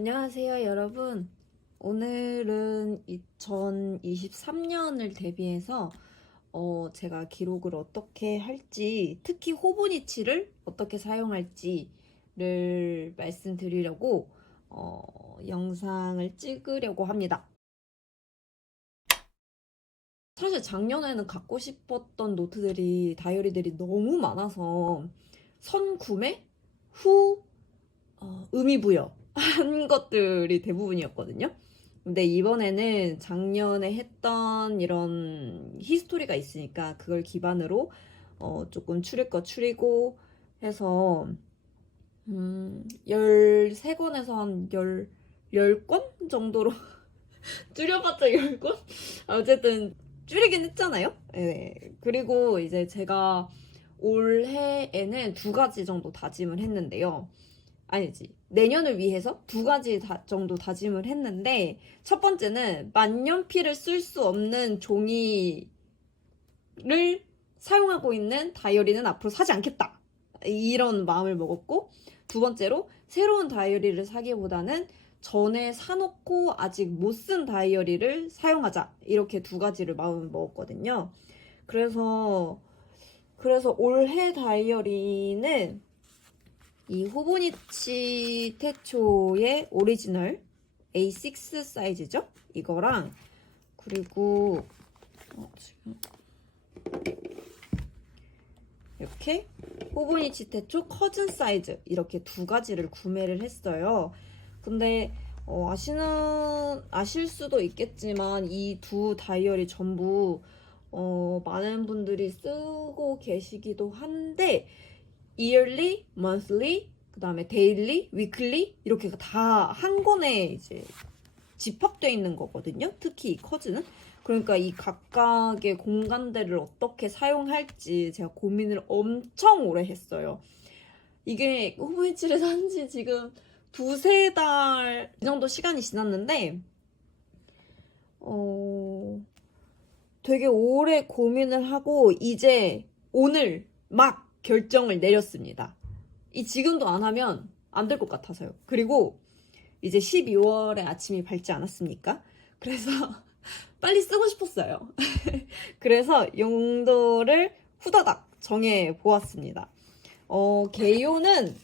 안녕하세요, 여러분. 오늘은 2023년을 대비해서 제가 기록을 어떻게 할지, 특히 호보니치를 어떻게 사용할지를 말씀드리려고 영상을 찍으려고 합니다. 사실 작년에는 갖고 싶었던 노트들이, 다이어리들이 너무 많아서 선구매 후 의미부여 한 것들이 대부분이었거든요. 근데 이번에는 작년에 했던 이런 히스토리가 있으니까 그걸 기반으로 조금 추릴 거 추리고 해서 13권에서 한 10권 정도로 줄여봤자 10권? 어쨌든 줄이긴 했잖아요. 네. 그리고 이제 제가 올해에는 2가지 정도 다짐을 했는데요. 아니지. 내년을 위해서 2가지 정도 다짐을 했는데, 첫 번째는 만년필을 쓸 수 없는 종이를 사용하고 있는 다이어리는 앞으로 사지 않겠다. 이런 마음을 먹었고, 2번째로 새로운 다이어리를 사기보다는 전에 사놓고 아직 못 쓴 다이어리를 사용하자. 이렇게 2가지를 마음을 먹었거든요. 그래서 올해 다이어리는 이 호보니치 테초의 오리지널 A6 사이즈죠? 이거랑 그리고 이렇게 호보니치 테초 커즌 사이즈 이렇게 2가지를 구매를 했어요. 근데 아실 수도 있겠지만 이 2다이어리 전부 많은 분들이 쓰고 계시기도 한데 yearly, monthly, 그 다음에 daily, weekly 이렇게 다 한 권에 이제 집합되어 있는 거거든요. 특히 이 커즈는. 그러니까 이 각각의 공간들을 어떻게 사용할지 제가 고민을 엄청 오래 했어요. 이게 호브이치를 산 지 지금 2~3달 이 정도 시간이 지났는데 되게 오래 고민을 하고 이제 오늘 막 결정을 내렸습니다. 지금도 안 하면 안 될 것 같아서요. 그리고 이제 12월에 아침이 밝지 않았습니까? 그래서 빨리 쓰고 싶었어요. 그래서 용도를 후다닥 정해 보았습니다. 개요는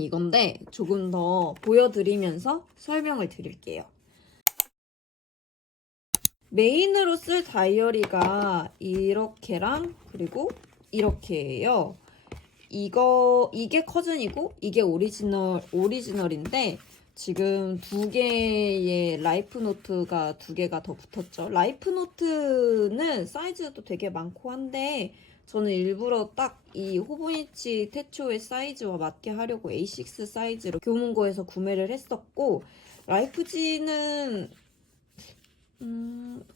이건데 조금 더 보여드리면서 설명을 드릴게요. 메인으로 쓸 다이어리가 이렇게랑 그리고 이렇게예요. 이게 커즌이고 이게 오리지널인데 지금 2개의 라이프 노트가 2개가 더 붙었죠. 라이프 노트는 사이즈도 되게 많고 한데 저는 일부러 딱 이 호보니치 테초의 사이즈와 맞게 하려고 A6 사이즈로 교문고에서 구매를 했었고, 라이프지는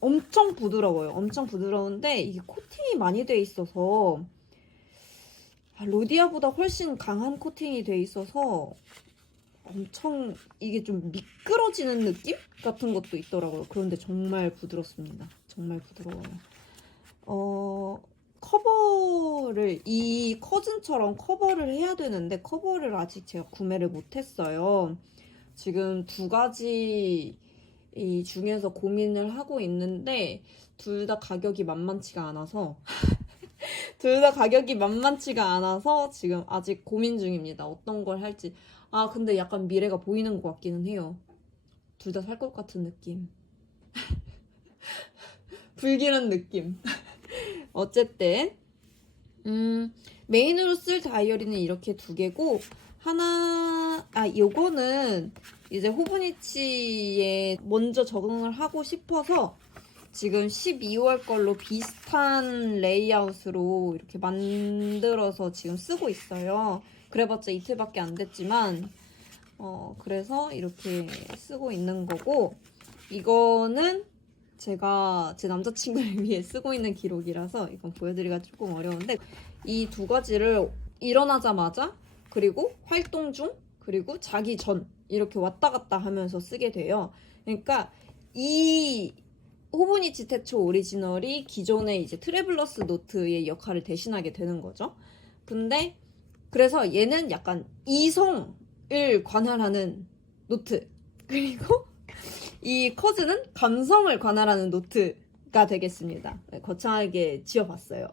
엄청 부드러워요. 엄청 부드러운데 이게 코팅이 많이 돼 있어서 로디아보다 훨씬 강한 코팅이 돼 있어서 엄청 이게 좀 미끄러지는 느낌 같은 것도 있더라고요. 그런데 정말 부드럽습니다. 정말 부드러워요. 커버를 이 커즌처럼 커버를 해야 되는데 커버를 아직 제가 구매를 못했어요. 지금 2가지 이 중에서 고민을 하고 있는데 둘 다 가격이 만만치가 않아서 지금 아직 고민 중입니다. 어떤 걸 할지. 근데 약간 미래가 보이는 것 같기는 해요. 둘 다 살 것 같은 느낌. 불길한 느낌. 어쨌든 메인으로 쓸 다이어리는 이렇게 2개고 요거는 이제 호브니치에 먼저 적응을 하고 싶어서 지금 12월 걸로 비슷한 레이아웃으로 이렇게 만들어서 지금 쓰고 있어요. 그래봤자 이틀밖에 안 됐지만 그래서 이렇게 쓰고 있는 거고, 이거는 제가 제 남자친구를 위해 쓰고 있는 기록이라서 이건 보여드리기가 조금 어려운데, 이 2가지를 일어나자마자 그리고 활동 중 그리고 자기 전 이렇게 왔다 갔다 하면서 쓰게 돼요. 그러니까 이 호보니치 테초 오리지널이 기존의 이제 트래블러스 노트의 역할을 대신하게 되는 거죠. 근데 그래서 얘는 약간 이성을 관할하는 노트. 그리고 이 커즈는 감성을 관할하는 노트가 되겠습니다. 네, 거창하게 지어봤어요.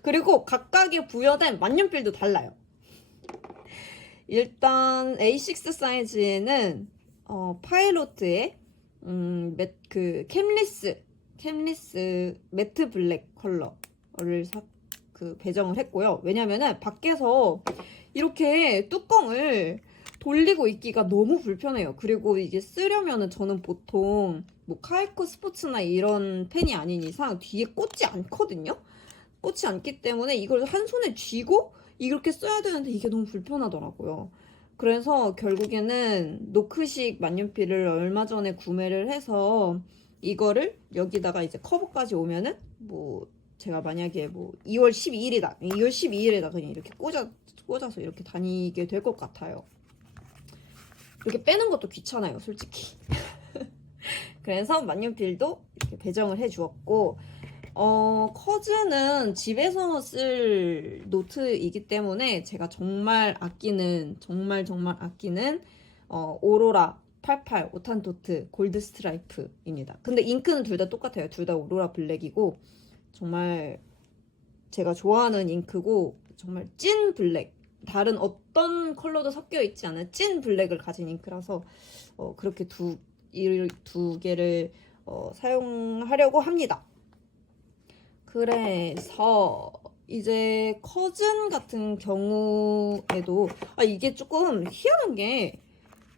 그리고 각각의 부여된 만년필도 달라요. 일단 A6 사이즈에는 파이로트의 그 캠리스 매트 블랙 컬러를 배정을 했고요. 왜냐면은 밖에서 이렇게 뚜껑을 돌리고 있기가 너무 불편해요. 그리고 이게 쓰려면은 저는 보통 뭐 카이코 스포츠나 이런 펜이 아닌 이상 뒤에 꽂지 않거든요. 꽂지 않기 때문에 이걸 한 손에 쥐고 이렇게 써야 되는데 이게 너무 불편하더라고요. 그래서 결국에는 노크식 만년필을 얼마 전에 구매를 해서 이거를 여기다가 이제 커버까지 오면은 뭐 제가 만약에 뭐 2월 12일이다. 2월 12일에다 그냥 이렇게 꽂아서 이렇게 다니게 될 것 같아요. 이렇게 빼는 것도 귀찮아요, 솔직히. 그래서 만년필도 이렇게 배정을 해주었고, 커즈는 집에서 쓸 노트이기 때문에 제가 정말 정말 아끼는, 오로라 88 오탄 토트 골드 스트라이프입니다. 근데 잉크는 둘 다 똑같아요. 둘 다 오로라 블랙이고, 정말 제가 좋아하는 잉크고, 정말 찐 블랙. 다른 어떤 컬러도 섞여 있지 않은 찐 블랙을 가진 잉크라서, 그렇게 이 두 개를 사용하려고 합니다. 그래서 이제 커즌 같은 경우에도 이게 조금 희한한 게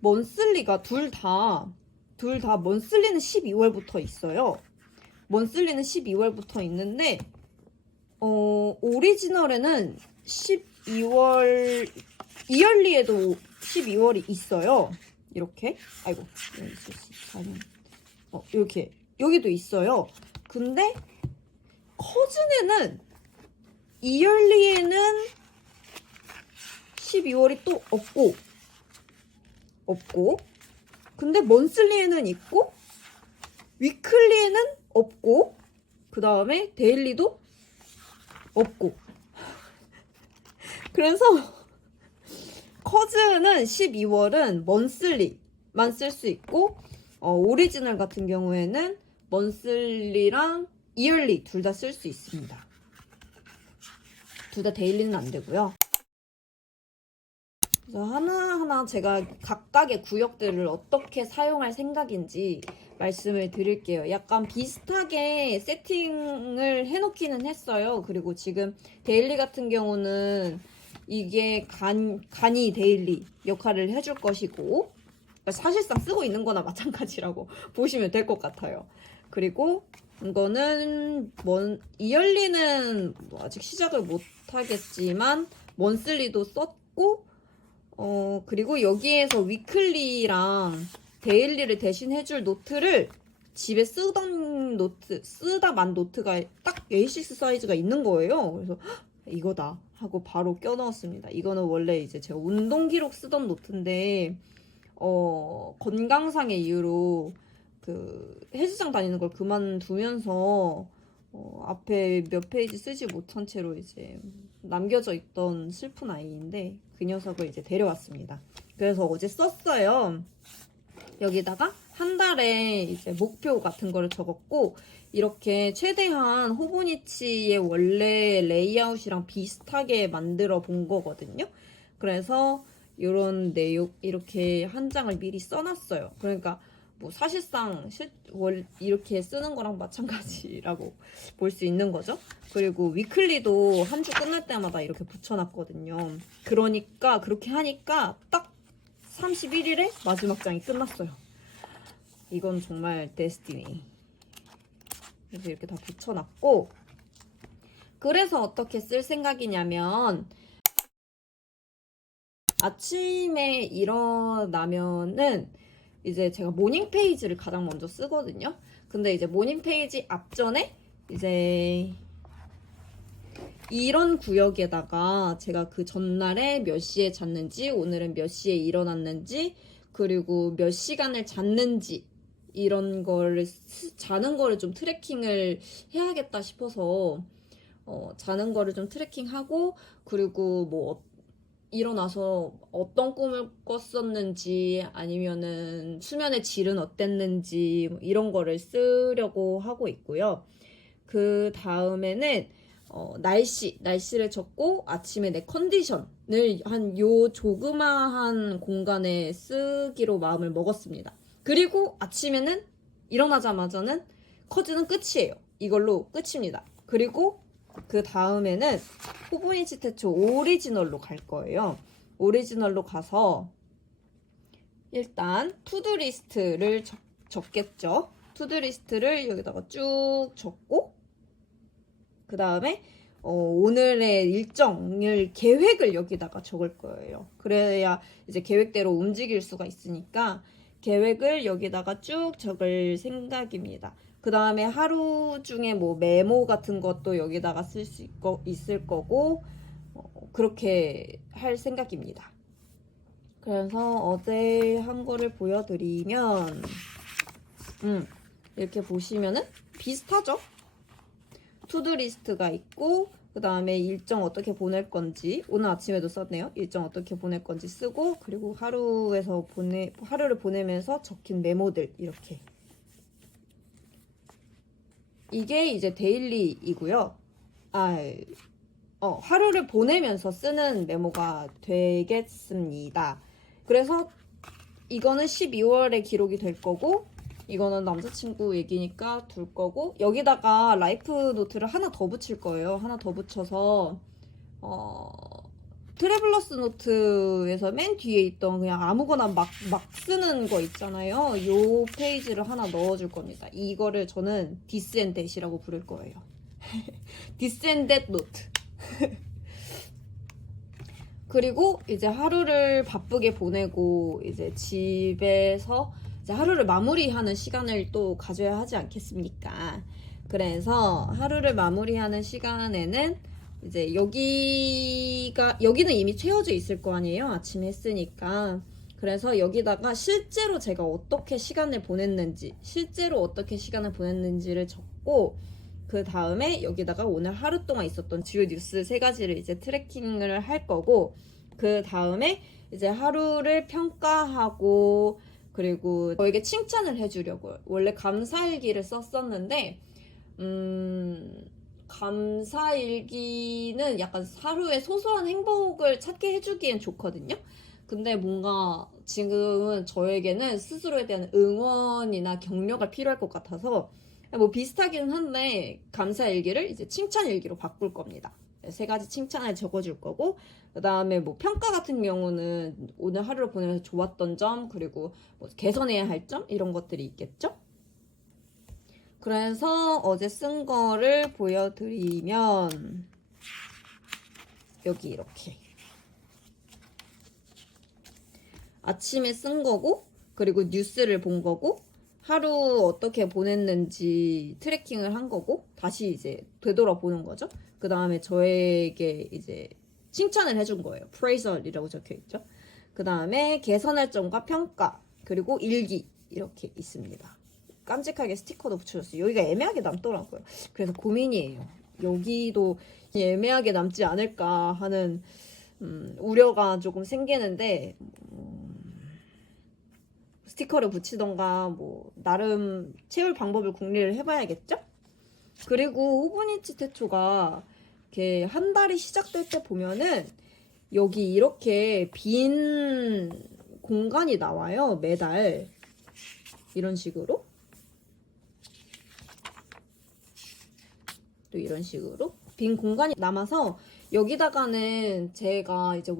먼슬리가 둘 다 먼슬리는 12월부터 있어요. 먼슬리는 12월부터 있는데 오리지널에는 12월 이얼리에도 12월이 있어요. 이렇게 아이고 여기 있을 수 있어요. 이렇게 여기도 있어요. 근데 커즌에는 이얼리에는 12월이 또 없고 근데 먼슬리에는 있고 위클리에는 없고 그 다음에 데일리도 없고 그래서 커즈는 12월은 먼슬리만 쓸 수 있고 오리지널 같은 경우에는 먼슬리랑 이얼리 둘 다 쓸 수 있습니다. 둘 다 데일리는 안 되고요. 그래서 하나하나 제가 각각의 구역들을 어떻게 사용할 생각인지 말씀을 드릴게요. 약간 비슷하게 세팅을 해놓기는 했어요. 그리고 지금 데일리 같은 경우는 이게 간이 데일리 역할을 해줄 것이고 사실상 쓰고 있는 거나 마찬가지라고 보시면 될 것 같아요. 그리고 이거는 이얼리는 아직 시작을 못 하겠지만 먼슬리도 썼고 그리고 여기에서 위클리랑 데일리를 대신 해줄 노트를 집에 쓰다 만 노트가 딱 A6 사이즈가 있는 거예요. 그래서 이거다 하고 바로 껴넣었습니다. 이거는 원래 이제 제가 운동 기록 쓰던 노트인데 건강상의 이유로 그 헬스장 다니는 걸 그만두면서 앞에 몇 페이지 쓰지 못한 채로 이제 남겨져 있던 슬픈 아이인데 그 녀석을 이제 데려왔습니다. 그래서 어제 썼어요. 여기다가 한 달에 이제 목표 같은 거를 적었고 이렇게 최대한 호보니치의 원래 레이아웃이랑 비슷하게 만들어 본 거거든요. 그래서 이런 내용 이렇게 한 장을 미리 써놨어요. 그러니까 뭐 사실상 이렇게 쓰는 거랑 마찬가지라고 볼 수 있는 거죠. 그리고 위클리도 한 주 끝날 때마다 이렇게 붙여놨거든요. 그러니까 그렇게 하니까 딱 31일에 마지막 장이 끝났어요. 이건 정말 데스티니. 그래서 이렇게 다 붙여놨고 그래서 어떻게 쓸 생각이냐면 아침에 일어나면은 이제 제가 모닝 페이지를 가장 먼저 쓰거든요. 근데 이제 모닝 페이지 앞전에 이제 이런 구역에다가 제가 그 전날에 몇 시에 잤는지, 오늘은 몇 시에 일어났는지, 그리고 몇 시간을 잤는지 이런 거를 자는 거를 좀 트래킹을 해야겠다 싶어서 자는 거를 좀 트래킹하고 그리고 뭐 일어나서 어떤 꿈을 꿨었는지 아니면은 수면의 질은 어땠는지 뭐 이런 거를 쓰려고 하고 있고요. 그 다음에는 날씨를 적고 아침에 내 컨디션을 한 요 조그마한 공간에 쓰기로 마음을 먹었습니다. 그리고 아침에는 일어나자마자는 커즈는 끝이에요. 이걸로 끝입니다. 그리고 그 다음에는 호보니치 테초 오리지널로 갈 거예요. 오리지널로 가서 일단 투두리스트를 적겠죠. 투두리스트를 여기다가 쭉 적고 그 다음에 오늘의 일정을 계획을 여기다가 적을 거예요. 그래야 이제 계획대로 움직일 수가 있으니까 계획을 여기다가 쭉 적을 생각입니다. 그 다음에 하루 중에 뭐 메모 같은 것도 여기다가 쓸 수 있을 거고 그렇게 할 생각입니다. 그래서 어제 한 거를 보여드리면 이렇게 보시면은 비슷하죠? 투두리스트가 있고 그 다음에 일정 어떻게 보낼 건지 오늘 아침에도 썼네요. 일정 어떻게 보낼 건지 쓰고 그리고 하루를 보내면서 적힌 메모들 이렇게 이게 이제 데일리이고요. 하루를 보내면서 쓰는 메모가 되겠습니다. 그래서 이거는 12월에 기록이 될 거고 이거는 남자친구 얘기니까 둘 거고 여기다가 라이프 노트를 하나 더 붙일 거예요. 하나 더 붙여서 트래블러스 노트에서 맨 뒤에 있던 그냥 아무거나 막 쓰는 거 있잖아요. 요 페이지를 하나 넣어줄 겁니다. 이거를 저는 디스 앤 댓이라고 부를 거예요. 디스 앤 댓 노트. 그리고 이제 하루를 바쁘게 보내고 이제 집에서 이제 하루를 마무리하는 시간을 또 가져야 하지 않겠습니까? 그래서 하루를 마무리하는 시간에는 이제 여기는 이미 채워져 있을 거 아니에요? 아침에 했으니까. 그래서 여기다가 실제로 제가 어떻게 시간을 보냈는지를 적고 그 다음에 여기다가 오늘 하루 동안 있었던 주요 뉴스 3가지를 이제 트래킹을 할 거고 그 다음에 이제 하루를 평가하고 그리고 저에게 칭찬을 해주려고요. 원래 감사일기를 썼었는데 감사일기는 약간 하루의 소소한 행복을 찾게 해주기엔 좋거든요. 근데 뭔가 지금은 저에게는 스스로에 대한 응원이나 격려가 필요할 것 같아서 뭐 비슷하기는 한데 감사일기를 이제 칭찬일기로 바꿀 겁니다. 3가지 칭찬을 적어줄 거고 그 다음에 뭐 평가 같은 경우는 오늘 하루를 보내면서 좋았던 점 그리고 뭐 개선해야 할 점 이런 것들이 있겠죠? 그래서 어제 쓴 거를 보여드리면 여기 이렇게 아침에 쓴 거고 그리고 뉴스를 본 거고 하루 어떻게 보냈는지 트래킹을 한 거고 다시 이제 되돌아보는 거죠. 그 다음에 저에게 이제 칭찬을 해준 거예요. 프레이저이라고 적혀있죠. 그 다음에 개선할 점과 평가 그리고 일기 이렇게 있습니다. 깜찍하게 스티커도 붙여줬어요. 여기가 애매하게 남더라고요. 그래서 고민이에요. 여기도 애매하게 남지 않을까 하는 우려가 조금 생기는데 스티커를 붙이던가 뭐 나름 채울 방법을 궁리를 해봐야겠죠? 그리고 호부니치 테초가 이렇게 한 달이 시작될 때 보면은 여기 이렇게 빈 공간이 나와요. 매달 이런 식으로 또 이런 식으로 빈 공간이 남아서 여기다가는 제가 이제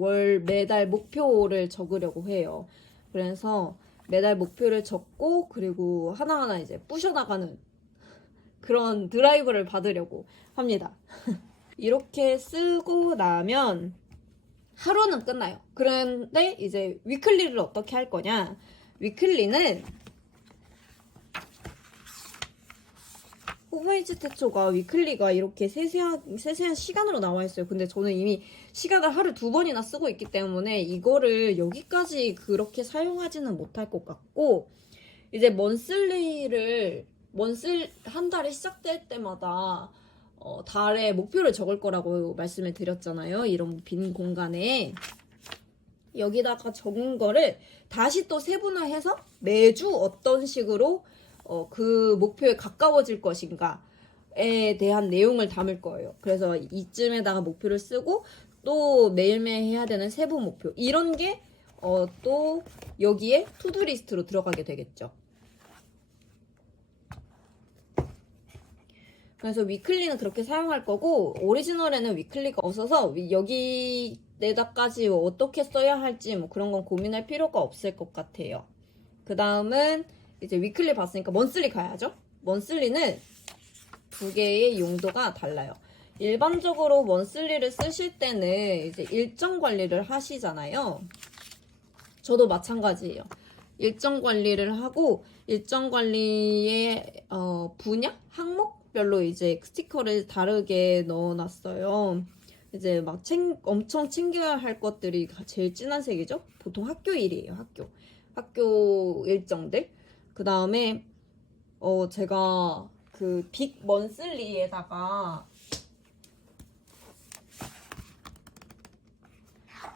매달 목표를 적으려고 해요. 그래서 매달 목표를 적고 그리고 하나하나 이제 부셔나가는 그런 드라이브를 받으려고 합니다. 이렇게 쓰고 나면 하루는 끝나요. 그런데 이제 위클리를 어떻게 할 거냐? 위클리는 호부니치 테초가 위클리가 이렇게 세세한 시간으로 나와 있어요. 근데 저는 이미 시간을 하루 2번이나 쓰고 있기 때문에 이거를 여기까지 그렇게 사용하지는 못할 것 같고 이제 한 달이 시작될 때마다 달에 목표를 적을 거라고 말씀을 드렸잖아요. 이런 빈 공간에 여기다가 적은 거를 다시 또 세분화해서 매주 어떤 식으로 그 목표에 가까워질 것인가에 대한 내용을 담을 거예요. 그래서 이쯤에다가 목표를 쓰고 또 매일매일 해야 되는 세부 목표 이런 게 또 여기에 투두 리스트로 들어가게 되겠죠. 그래서 위클리는 그렇게 사용할 거고 오리지널에는 위클리가 없어서 여기에다까지 어떻게 써야 할지 뭐 그런 건 고민할 필요가 없을 것 같아요. 그 다음은 이제 위클리 봤으니까 먼슬리 가야죠. 먼슬리는 두 개의 용도가 달라요. 일반적으로 먼슬리를 쓰실 때는 이제 일정 관리를 하시잖아요. 저도 마찬가지예요. 일정 관리를 하고 일정 관리의 분야, 항목별로 이제 스티커를 다르게 넣어놨어요. 이제 막 엄청 챙겨야 할 것들이 제일 진한 색이죠. 보통 학교 일이에요. 학교 일정들. 그 다음에 제가 그 빅 먼슬리에다가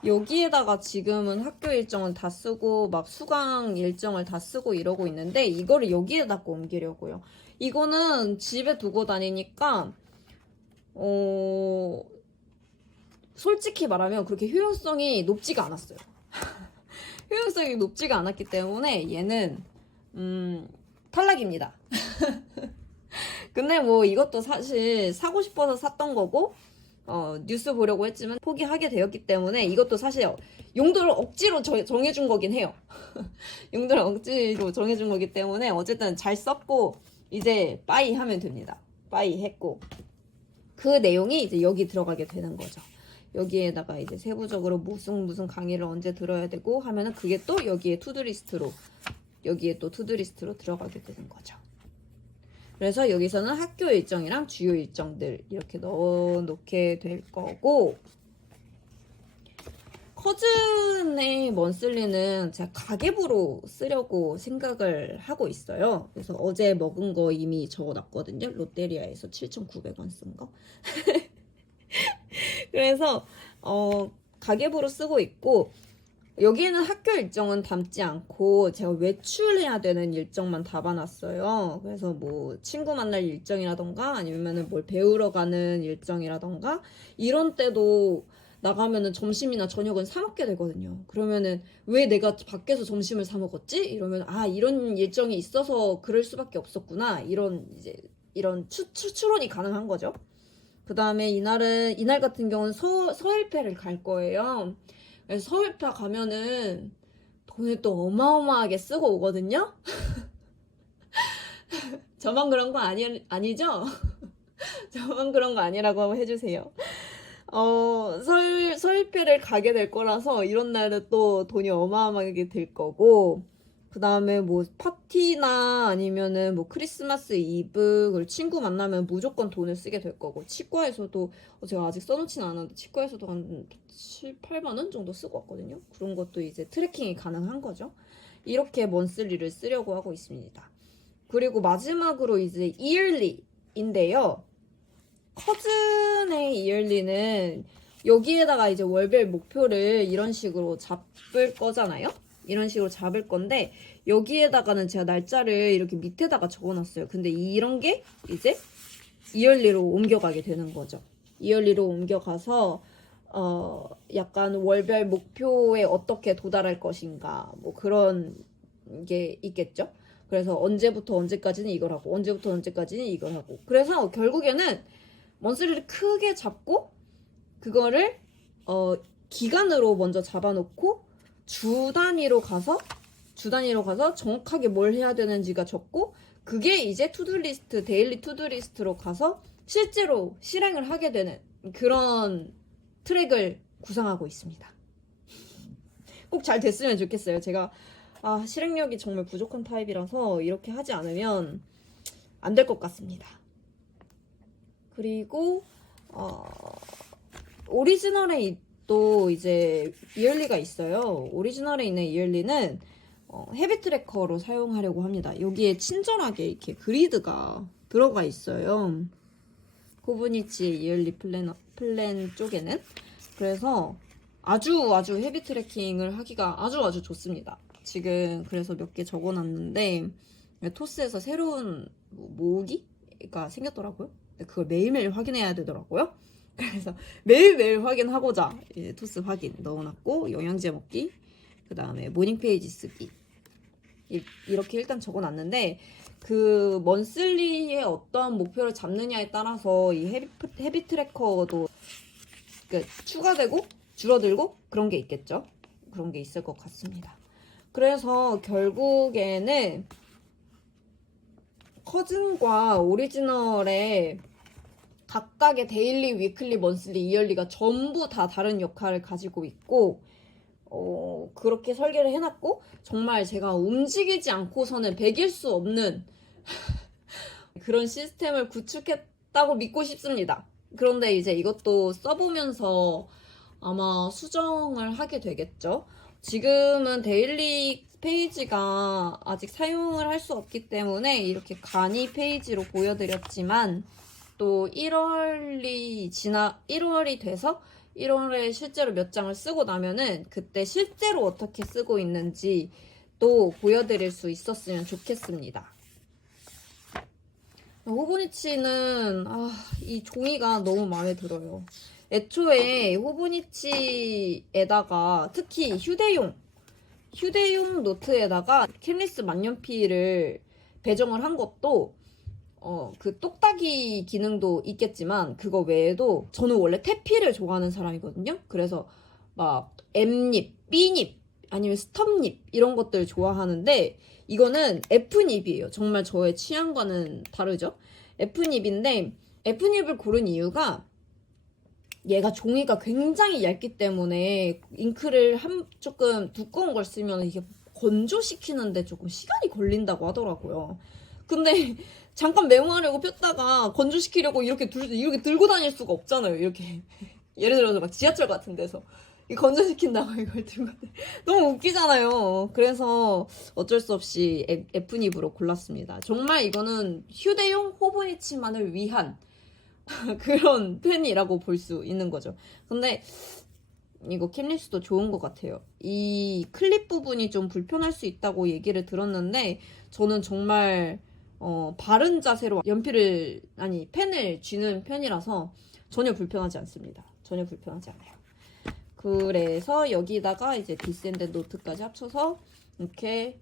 여기에다가 지금은 학교 일정은 다 쓰고 막 수강 일정을 다 쓰고 이러고 있는데 이거를 여기에다가 옮기려고요. 이거는 집에 두고 다니니까 솔직히 말하면 그렇게 효용성이 높지가 않았어요. 효용성이 높지가 않았기 때문에 얘는 탈락입니다. 근데 뭐 이것도 사실 사고 싶어서 샀던 거고 뉴스 보려고 했지만 포기하게 되었기 때문에 이것도 사실 용도를 억지로 정해준 거긴 해요. 용도를 억지로 정해준 거기 때문에 어쨌든 잘 썼고 이제 빠이 하면 됩니다. 빠이 했고 그 내용이 이제 여기 들어가게 되는 거죠. 여기에다가 이제 세부적으로 무슨 강의를 언제 들어야 되고 하면은 그게 또 여기에 투두리스트로 들어가게 되는 거죠. 그래서 여기서는 학교 일정이랑 주요 일정들 이렇게 넣어놓게 될 거고 커즌의 먼슬리는 제가 가계부로 쓰려고 생각을 하고 있어요. 그래서 어제 먹은 거 이미 적어놨거든요. 롯데리아에서 7,900원 쓴 거. 그래서 가계부로 쓰고 있고 여기에는 학교 일정은 담지 않고 제가 외출해야 되는 일정만 담아놨어요. 그래서 뭐 친구 만날 일정이라던가 아니면은 뭘 배우러 가는 일정이라던가 이런 때도 나가면은 점심이나 저녁은 사 먹게 되거든요. 그러면은 왜 내가 밖에서 점심을 사 먹었지? 이러면 이런 일정이 있어서 그럴 수밖에 없었구나. 이런 추론이 가능한 거죠. 그 다음에 이날 같은 경우는 서울패를 갈 거예요. 그래서 서울파 가면은 돈을 또 어마어마하게 쓰고 오거든요. 저만 그런 거 아니죠? 저만 그런 거 아니라고 해주세요. 서울패를 가게 될 거라서 이런 날은 또 돈이 어마어마하게 들 거고 그 다음에 뭐 파티나 아니면은 뭐 크리스마스 이브 그리고 친구 만나면 무조건 돈을 쓰게 될 거고 치과에서도 제가 아직 써놓지는 않았는데 치과에서도 한 7, 8만 원 정도 쓰고 왔거든요. 그런 것도 이제 트래킹이 가능한 거죠. 이렇게 먼슬리를 쓰려고 하고 있습니다. 그리고 마지막으로 이제 이얼리인데요. 커즌의 이얼리는 여기에다가 이제 월별 목표를 이런 식으로 잡을 거잖아요. 이런 식으로 잡을 건데 여기에다가는 제가 날짜를 이렇게 밑에다가 적어놨어요. 근데 이런 게 이제 이얼리로 옮겨가게 되는 거죠. 이얼리로 옮겨가서 약간 월별 목표에 어떻게 도달할 것인가 뭐 그런 게 있겠죠. 그래서 언제부터 언제까지는 이걸 하고 언제부터 언제까지는 이걸 하고 그래서 결국에는 먼슬리를 크게 잡고 그거를 기간으로 먼저 잡아놓고 주 단위로 가서 정확하게 뭘 해야 되는지가 적고 그게 이제 투두리스트 데일리 투두리스트로 가서 실제로 실행을 하게 되는 그런 트랙을 구상하고 있습니다. 꼭 잘 됐으면 좋겠어요. 제가 실행력이 정말 부족한 타입이라서 이렇게 하지 않으면 안 될 것 같습니다. 그리고 오리지널에 또 이제 이얼리가 있어요. 오리지널에 있는 이얼리는 헤비 트래커로 사용하려고 합니다. 여기에 친절하게 이렇게 그리드가 들어가 있어요. 호브니치 이얼리 플랜 쪽에는. 그래서 아주 헤비 트래킹을 하기가 아주 좋습니다. 지금 그래서 몇 개 적어놨는데 토스에서 새로운 모으기가 생겼더라고요. 근데 그걸 매일매일 확인해야 되더라고요. 그래서 매일매일 확인하고자 토스 확인 넣어놨고, 영양제 먹기, 그 다음에 모닝 페이지 쓰기, 이렇게 일단 적어놨는데, 그 먼슬리의 어떤 목표를 잡느냐에 따라서 이 헤비 트래커도 추가되고 줄어들고 그런 게 있겠죠. 그런 게 있을 것 같습니다. 그래서 결국에는 커즌과 오리지널의 각각의 데일리, 위클리, 먼슬리, 이얼리가 전부 다 다른 역할을 가지고 있고, 그렇게 설계를 해놨고, 정말 제가 움직이지 않고서는 배길 수 없는 그런 시스템을 구축했다고 믿고 싶습니다. 그런데 이제 이것도 써보면서 아마 수정을 하게 되겠죠. 지금은 데일리 페이지가 아직 사용을 할 수 없기 때문에 이렇게 간이 페이지로 보여드렸지만, 또 1월이 돼서 1월에 실제로 몇 장을 쓰고 나면은 그때 실제로 어떻게 쓰고 있는지 또 보여드릴 수 있었으면 좋겠습니다. 호보니치는 이 종이가 너무 마음에 들어요. 애초에 호보니치에다가 특히 휴대용 노트에다가 캔리스 만년필을 배정을 한 것도 그 똑딱이 기능도 있겠지만, 그거 외에도 저는 원래 태필을 좋아하는 사람이거든요. 그래서 막 M립, B립, 아니면 스톱립 이런 것들 좋아하는데, 이거는 F닙이에요. 정말 저의 취향과는 다르죠. F닙인데, F닙을 고른 이유가 얘가 종이가 굉장히 얇기 때문에 잉크를 조금 두꺼운 걸 쓰면 이게 건조시키는데 조금 시간이 걸린다고 하더라고요. 근데 잠깐 메모하려고 폈다가 건조시키려고 이렇게 들고 다닐 수가 없잖아요. 이렇게 예를 들어서 막 지하철 같은 데서 건조시킨다고 이걸 들고 너무 웃기잖아요. 그래서 어쩔 수 없이 F닙으로 골랐습니다. 정말 이거는 휴대용 호보니치만을 위한 그런 펜이라고 볼 수 있는 거죠. 근데 이거 캔리스도 좋은 것 같아요. 이 클립 부분이 좀 불편할 수 있다고 얘기를 들었는데, 저는 정말 바른 자세로 펜을 쥐는 편이라서 전혀 불편하지 않습니다. 전혀 불편하지 않아요. 그래서 여기다가 이제 디스앤드 노트까지 합쳐서 이렇게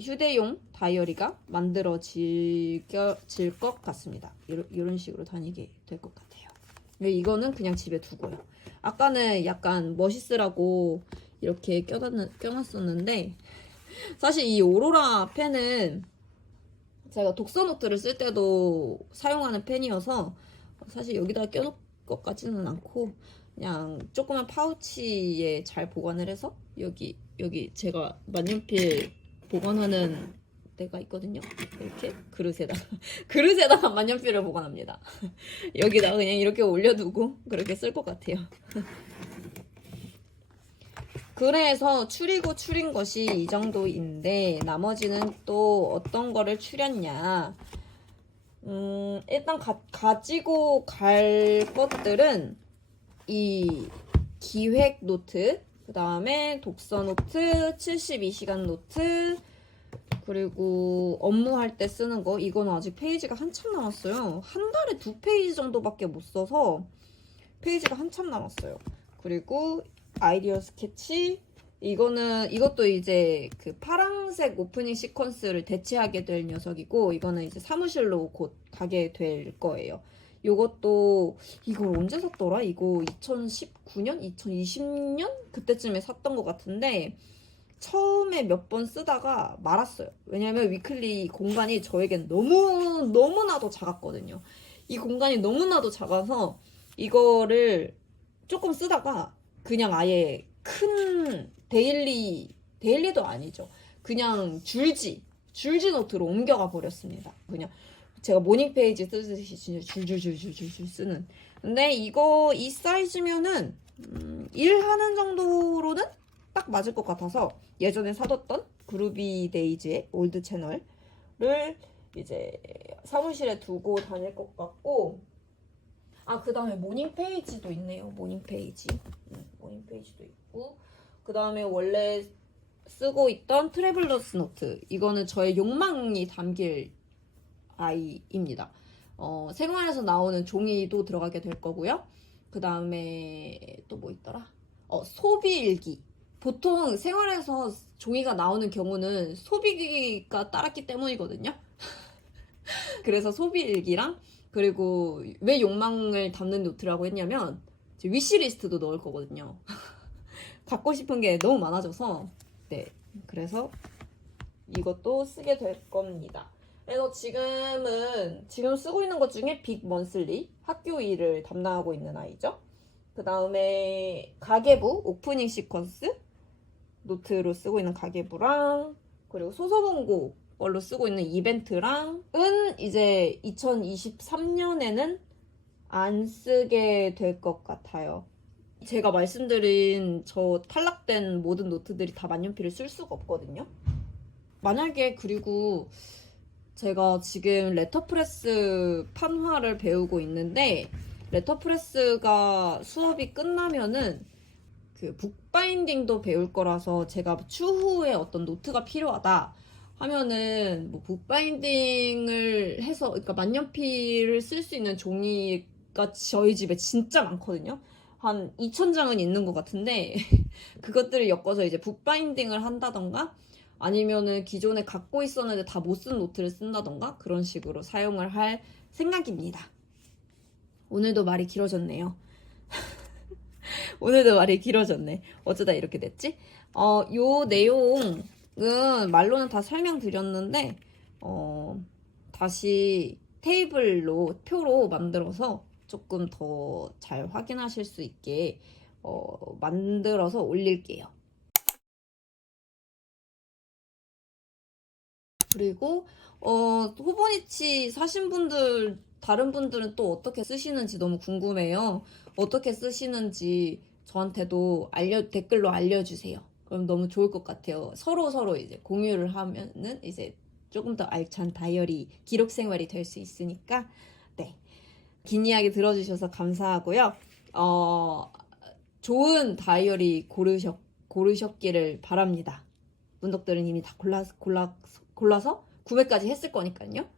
휴대용 다이어리가 만들어질 것 같습니다. 이런 식으로 다니게 될 것 같아요. 이거는 그냥 집에 두고요. 아까는 약간 멋있으라고 이렇게 껴놨었는데, 사실 이 오로라 펜은 제가 독서 노트를 쓸 때도 사용하는 펜이어서 사실 여기다 껴놓을 것 같지는 않고, 그냥 조그만 파우치에 잘 보관을 해서 여기 제가 만년필 보관하는 데가 있거든요. 이렇게 그릇에다가 만년필을 보관합니다. 여기다 그냥 이렇게 올려두고 그렇게 쓸 것 같아요. 그래서 추린 것이 이 정도인데, 나머지는 또 어떤 거를 추렸냐. 일단 가지고 갈 것들은 이 기획 노트, 그 다음에 독서 노트, 72시간 노트, 그리고 업무할 때 쓰는 거. 이거는 아직 페이지가 한참 남았어요. 한 달에 2페이지 정도밖에 못 써서 페이지가 한참 남았어요. 그리고 아이디어 스케치, 이것도 이제 그 파란색 오프닝 시퀀스를 대체하게 될 녀석이고, 이거는 이제 사무실로 곧 가게 될 거예요. 이것도 이걸 언제 샀더라? 이거 2019년? 2020년? 그때쯤에 샀던 것 같은데, 처음에 몇 번 쓰다가 말았어요. 왜냐면 위클리 공간이 저에겐 너무나도 작았거든요. 이 공간이 너무나도 작아서 이거를 조금 쓰다가 그냥 아예 큰 데일리도 아니죠. 그냥 줄지 노트로 옮겨가 버렸습니다. 그냥 제가 모닝 페이지 쓰듯이 진짜 줄줄줄 쓰는. 근데 이 사이즈면은 일하는 정도로는 딱 맞을 것 같아서 예전에 사뒀던 그루비 데이즈의 올드 채널을 이제 사무실에 두고 다닐 것 같고, 아, 그 다음에 모닝 페이지도 있네요. 모닝 페이지. 모닝 페이지도 있고. 그 다음에 원래 쓰고 있던 트래블러스 노트. 이거는 저의 욕망이 담길 아이입니다. 생활에서 나오는 종이도 들어가게 될 거고요. 그 다음에 또 뭐 있더라? 소비 일기. 보통 생활에서 종이가 나오는 경우는 소비가 따랐기 때문이거든요. 그래서 소비 일기랑 그리고 왜 욕망을 담는 노트라고 했냐면 위시리스트도 넣을 거거든요. 갖고 싶은 게 너무 많아져서 네, 그래서 이것도 쓰게 될 겁니다. 그래서 지금 쓰고 있는 것 중에 빅 먼슬리 학교 일을 담당하고 있는 아이죠. 그 다음에 가계부 오프닝 시퀀스 노트로 쓰고 있는 가계부랑 그리고 소서본고 걸로 쓰고 있는 이벤트랑은 이제 2023년에는 안 쓰게 될 것 같아요. 제가 말씀드린 저 탈락된 모든 노트들이 다 만년필을 쓸 수가 없거든요. 만약에 그리고 제가 지금 레터프레스 판화를 배우고 있는데 레터프레스가 수업이 끝나면은 그 북바인딩도 배울 거라서 제가 추후에 어떤 노트가 필요하다 하면은 뭐 북바인딩을 해서 그러니까 만년필을 쓸 수 있는 종이가 저희 집에 진짜 많거든요. 한 2,000장은 있는 것 같은데 그것들을 엮어서 이제 북바인딩을 한다던가 아니면은 기존에 갖고 있었는데 다 못 쓴 노트를 쓴다던가 그런 식으로 사용을 할 생각입니다. 오늘도 말이 길어졌네요. 오늘도 말이 길어졌네. 어쩌다 이렇게 됐지? 요 내용은 말로는 다 설명드렸는데, 다시 테이블로, 표로 만들어서 조금 더 잘 확인하실 수 있게, 만들어서 올릴게요. 그리고, 호보니치 사신 분들, 다른 분들은 또 어떻게 쓰시는지 너무 궁금해요. 어떻게 쓰시는지 저한테도 댓글로 알려주세요. 그럼 너무 좋을 것 같아요. 서로 이제 공유를 하면은 이제 조금 더 알찬 다이어리 기록 생활이 될 수 있으니까, 네. 긴 이야기 들어주셔서 감사하고요. 좋은 다이어리 고르셨기를 바랍니다. 문덕들은 이미 다 골라서 구매까지 했을 거니까요.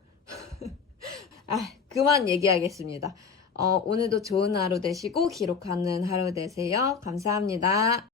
그만 얘기하겠습니다. 오늘도 좋은 하루 되시고 기록하는 하루 되세요. 감사합니다.